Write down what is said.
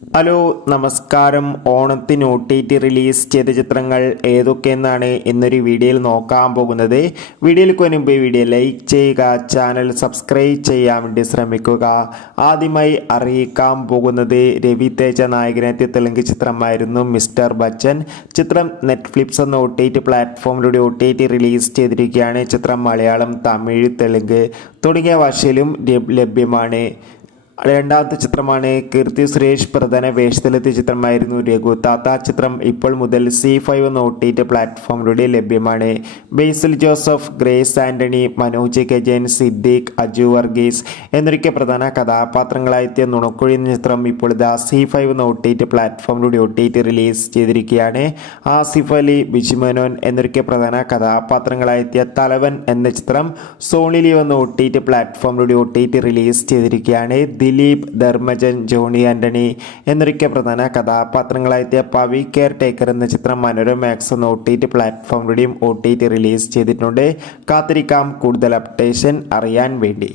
Hello നമസ്കാരം. ഓണത്തിന് OTT release ചെയ്ത ചിത്രങ്ങൾ ഏതൊക്കെയെന്നാണ് ഇന്നൊരു വീഡിയോയിൽ നോക്കാൻ പോകുന്നത്. വീഡിയോയിലേക്ക് മുൻപ് വീഡിയോ ലൈക്ക് ചെയ്യുക, ചാനൽ സബ്സ്ക്രൈബ് ചെയ്യാൻ വേണ്ടി ശ്രമിക്കുക. ആദ്യമായി അറിയിക്കാൻ പോകുന്നത് രവി തേജ നായകനെത്തിയ തെലുങ്ക് ചിത്രമായിരുന്നു മിസ്റ്റർ ബച്ചൻ. ചിത്രം നെറ്റ്ഫ്ലിക്സ് എന്ന OTT പ്ലാറ്റ്ഫോമിലൂടെ OTT റിലീസ് ചെയ്തിരിക്കുകയാണ്. ചിത്രം മലയാളം, തമിഴ്, തെലുങ്ക് തുടങ്ങിയ ഭാഷയിലും ലഭ്യമാണ്. രണ്ടാമത്തെ ചിത്രമാണ് കീർത്തി സുരേഷ് പ്രധാന വേഷത്തിലെത്തിയ ചിത്രമായിരുന്നു രഘുത്താത്ത. ചിത്രം ഇപ്പോൾ മുതൽ C5 എന്ന OTT പ്ലാറ്റ്ഫോമിലൂടെ ലഭ്യമാണ്. ബേസിൽ ജോസഫ്, ഗ്രേസ് ആന്റണി, മനോജ് കെ ജയൻ, സിദ്ദീഖ്, അജു വർഗീസ് എന്നൊക്കെ പ്രധാന കഥാപാത്രങ്ങളായെത്തിയ നുണക്കുഴി എന്ന ചിത്രം ഇപ്പോൾ C5 എന്ന OTT പ്ലാറ്റ്ഫോമിലൂടെ OTT റിലീസ് ചെയ്തിരിക്കുകയാണ്. ആസിഫ് അലി, ബിജുമേനോൻ എന്നൊക്കെ പ്രധാന കഥാപാത്രങ്ങളായെത്തിയ തലവൻ എന്ന ചിത്രം സോണി ലീവ് എന്ന OTT പ്ലാറ്റ്ഫോമിലൂടെ OTT റിലീസ് ചെയ്തിരിക്കുകയാണ്. ദിലീപ്, ധർമ്മജൻ, ജോണി ആന്റണി എന്നൊക്കെ പ്രധാന കഥാപാത്രങ്ങളായെത്തിയ പവി കെയർ ടേക്കർ എന്ന ചിത്രം മനോരമാക്സ് എന്ന OTT പ്ലാറ്റ്ഫോമിലൂടെയും OTT റിലീസ് ചെയ്തിട്ടുണ്ട്. കാത്തിരിക്കാം കൂടുതൽ അപ്ഡേഷൻ അറിയാൻ വേണ്ടി.